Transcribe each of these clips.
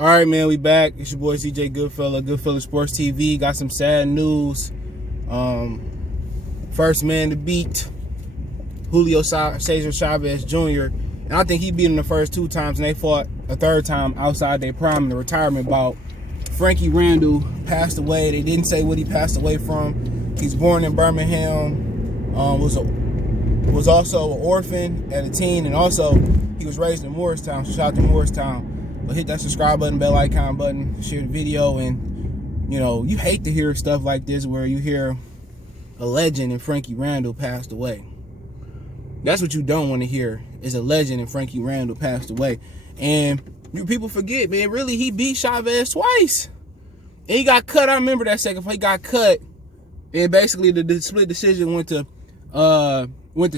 All right, man, we back. It's your boy CJ Goodfella Sports TV. Got some sad news. First man to beat Julio César Chávez Jr. And I think he beat him the first 2 times, and they fought a 3rd time outside their prime in the retirement bout. Frankie Randall passed away. They didn't say what he passed away from. He's born in Birmingham. Was also an orphan at a teen, and also he was raised in Morristown. So shout out to Morristown. But hit that subscribe button, bell icon button, share the video, and you hate to hear stuff like this where you hear a legend and Frankie Randall passed away. That's what you don't want to hear, is a legend and Frankie Randall passed away. And you people forget, man, really he beat Chavez twice. And he got cut. I remember that second fight. He got cut. And basically the split decision went to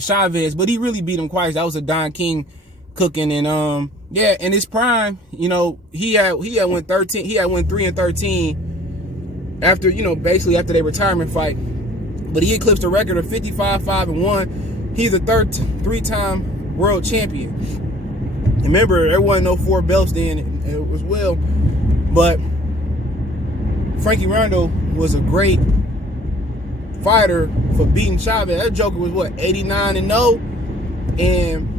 Chavez, but he really beat him twice. That was a Don King cooking. And yeah, in his prime, he had went 13. He had went 3-13 after, basically after their retirement fight. But he eclipsed a record of 55-5-1. He's a 3-time world champion. Remember, there wasn't no 4 belts then. It was well, but Frankie Randall was a great fighter for beating Chavez. That joker was what, 89-0, and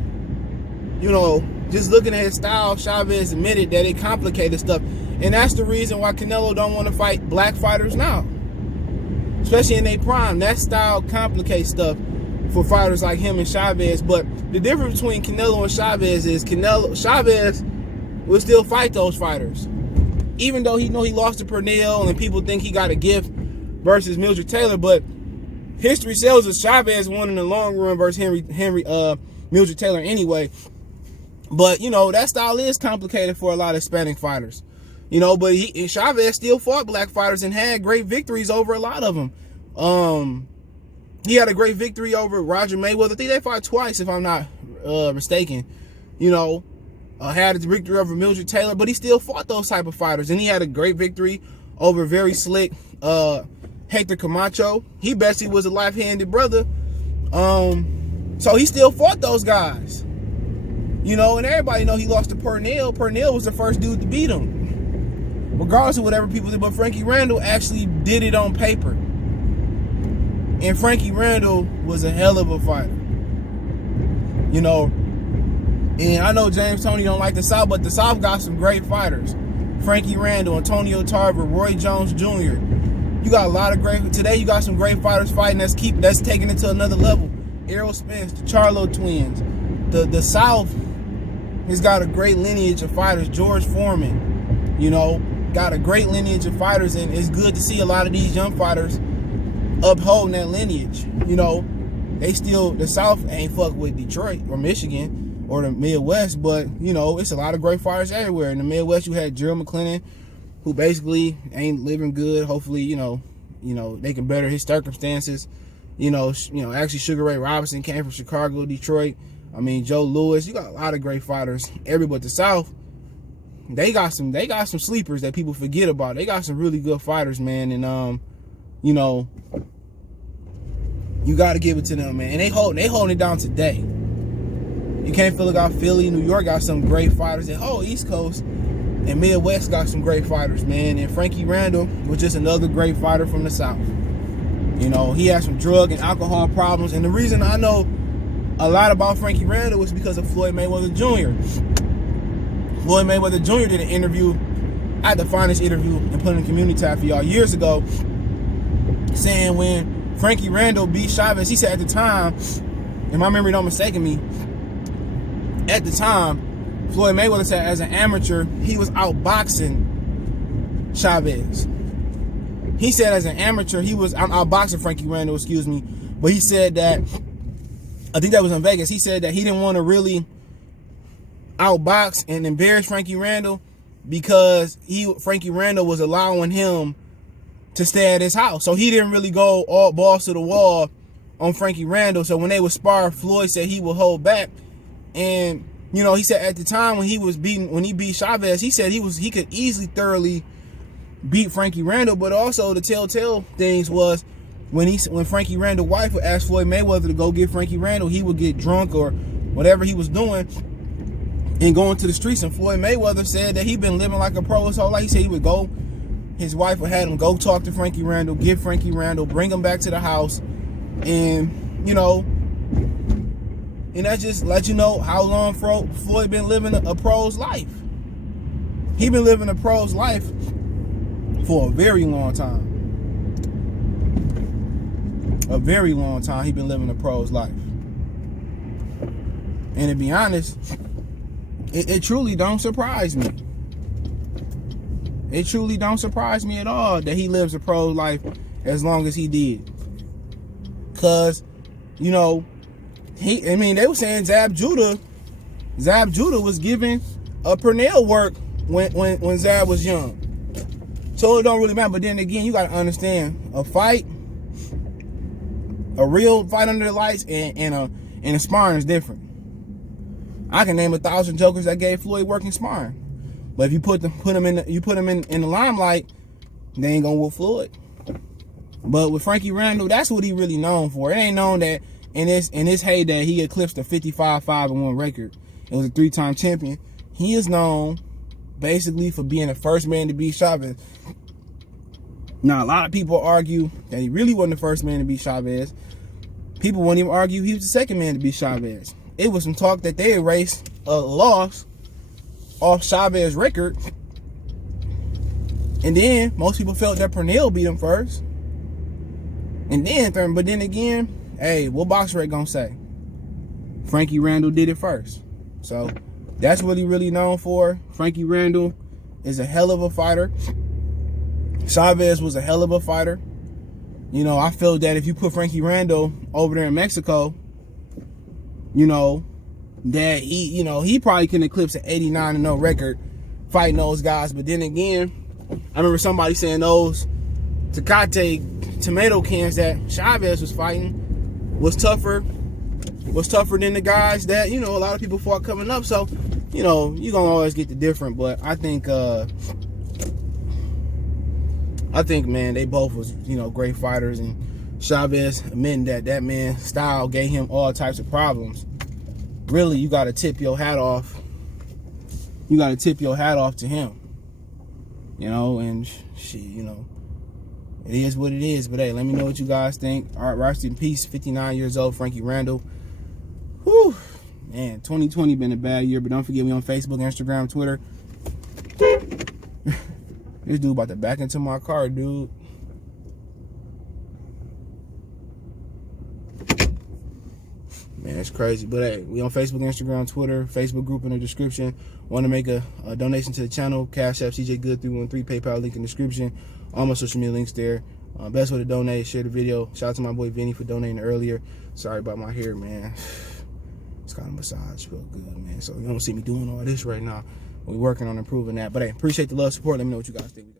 just looking at his style, Chavez admitted that it complicated stuff. And that's the reason why Canelo don't want to fight black fighters now. Especially in their prime. That style complicates stuff for fighters like him and Chavez. But the difference between Canelo and Chavez is Chavez will still fight those fighters. Even though he lost to Pernell and people think he got a gift versus Mildred Taylor. But history tells us Chavez won in the long run versus Mildred Taylor anyway. But, that style is complicated for a lot of Hispanic fighters. But Chavez still fought black fighters and had great victories over a lot of them. He had a great victory over Roger Mayweather. I think they fought twice, if I'm not mistaken. Had a victory over Mildred Taylor, but he still fought those type of fighters. And he had a great victory over very slick Hector Camacho. He basically was a life-handed brother. So he still fought those guys. And everybody know he lost to Pernell. Pernell was the first dude to beat him. Regardless of whatever people did, but Frankie Randall actually did it on paper. And Frankie Randall was a hell of a fighter. And I know James Toney don't like the South, but the South got some great fighters. Frankie Randall, Antonio Tarver, Roy Jones Jr. You got a lot of today you got some great fighters fighting that's taking it to another level. Errol Spence, the Charlo twins. The South has got a great lineage of fighters. George Foreman, got a great lineage of fighters, and it's good to see a lot of these young fighters upholding that lineage. The South ain't fuck with Detroit or Michigan or the Midwest, but it's a lot of great fighters everywhere. In the Midwest, you had Gerald McClellan, who basically ain't living good. Hopefully, they can better his circumstances. Actually Sugar Ray Robinson came from Chicago, Detroit. Joe Louis. You got a lot of great fighters everywhere. But the South, they got some sleepers that people forget about. They got some really good fighters, man. And you got to give it to them, man. And they holding it down today. You can't feel like Philly, New York got some great fighters. And East Coast and Midwest got some great fighters, man. And Frankie Randall was just another great fighter from the South. He had some drug and alcohol problems. And the reason I know a lot about Frankie Randall was because of Floyd Mayweather Jr. Floyd Mayweather Jr. did an interview. I had to find this interview and put it in the community tab for y'all years ago, saying when Frankie Randall beat Chavez, he said at the time, and my memory don't mistake me, at the time, Floyd Mayweather said as an amateur, he was outboxing Chavez. He said as an amateur, he was outboxing Frankie Randall, but he said that, I think that was in Vegas, he said that he didn't want to really outbox and embarrass Frankie Randall because Frankie Randall was allowing him to stay at his house. So he didn't really go all balls to the wall on Frankie Randall. So when they would spar, Floyd said he would hold back. And, he said at the time when he beat Chavez, he said he could easily thoroughly beat Frankie Randall. But also the telltale things was when Frankie Randall's wife would ask Floyd Mayweather to go get Frankie Randall, he would get drunk or whatever he was doing. and going to the streets. And Floyd Mayweather said that he been living like a pro his whole life. He said he would go, his wife would have him go talk to Frankie Randall, get Frankie Randall, bring him back to the house, and you know, and that just let you know how long Floyd been living a pro's life. He been living a pro's life for a very long time. A very long time he been living a pro's life. And to be honest, it truly don't surprise me. It truly don't surprise me at all that he lives a pro life as long as he did. Cause, you know, they were saying Zab Judah was giving Pernell work when Zab was young. So it don't really matter. But then again, you gotta understand, a fight, a real fight under the lights and a sparring is different. I can name 1,000 jokers that gave Floyd work in sparring. But if you put them in the limelight, they ain't gonna whoop Floyd. But with Frankie Randall, that's what he really known for. It ain't known that in his heyday he eclipsed a 55-5-1 record. It was a 3-time champion. He is known basically for being the first man to beat Chávez. Now a lot of people argue that he really wasn't the first man to beat Chávez. People won't even argue he was the second man to beat Chávez. It was some talk that they erased a loss off Chávez's record. And then most people felt that Pernell beat him first. And then, but then again, hey, what BoxRec gonna say? Frankie Randall did it first. So that's what he really known for. Frankie Randall is a hell of a fighter. Chávez was a hell of a fighter. You know, I feel that if you put Frankie Randall over there in Mexico, you know, that he probably can eclipse an 89-0 record fighting those guys. But then again, I remember somebody saying those Tecate tomato cans that Chávez was fighting was tougher than the guys that, you know, a lot of people fought coming up. So, you know, you're gonna always get the different. But I think man, they both was, you know, great fighters, and Chávez admitting that man's style gave him all types of problems. Really, you gotta tip your hat off. You gotta tip your hat off to him. You know, and shit, you know, it is what it is. But hey, let me know what you guys think. All right, rest in peace, 59 years old, Frankie Randall. Whew, man, 2020 been a bad year, but don't forget we on Facebook, Instagram, Twitter. This dude about to back into my car, dude. Man, it's crazy. But hey, we on Facebook, Instagram, Twitter, Facebook group in the description. Want to make a donation to the channel? Cash App, CJ Good 313, PayPal link in the description. All my social media links there. Best way to donate, share the video. Shout out to my boy Vinny for donating earlier. Sorry about my hair, man. It's kind of massage, feel good, man. So you don't see me doing all this right now. We're working on improving that. But hey, appreciate the love, support. Let me know what you guys think.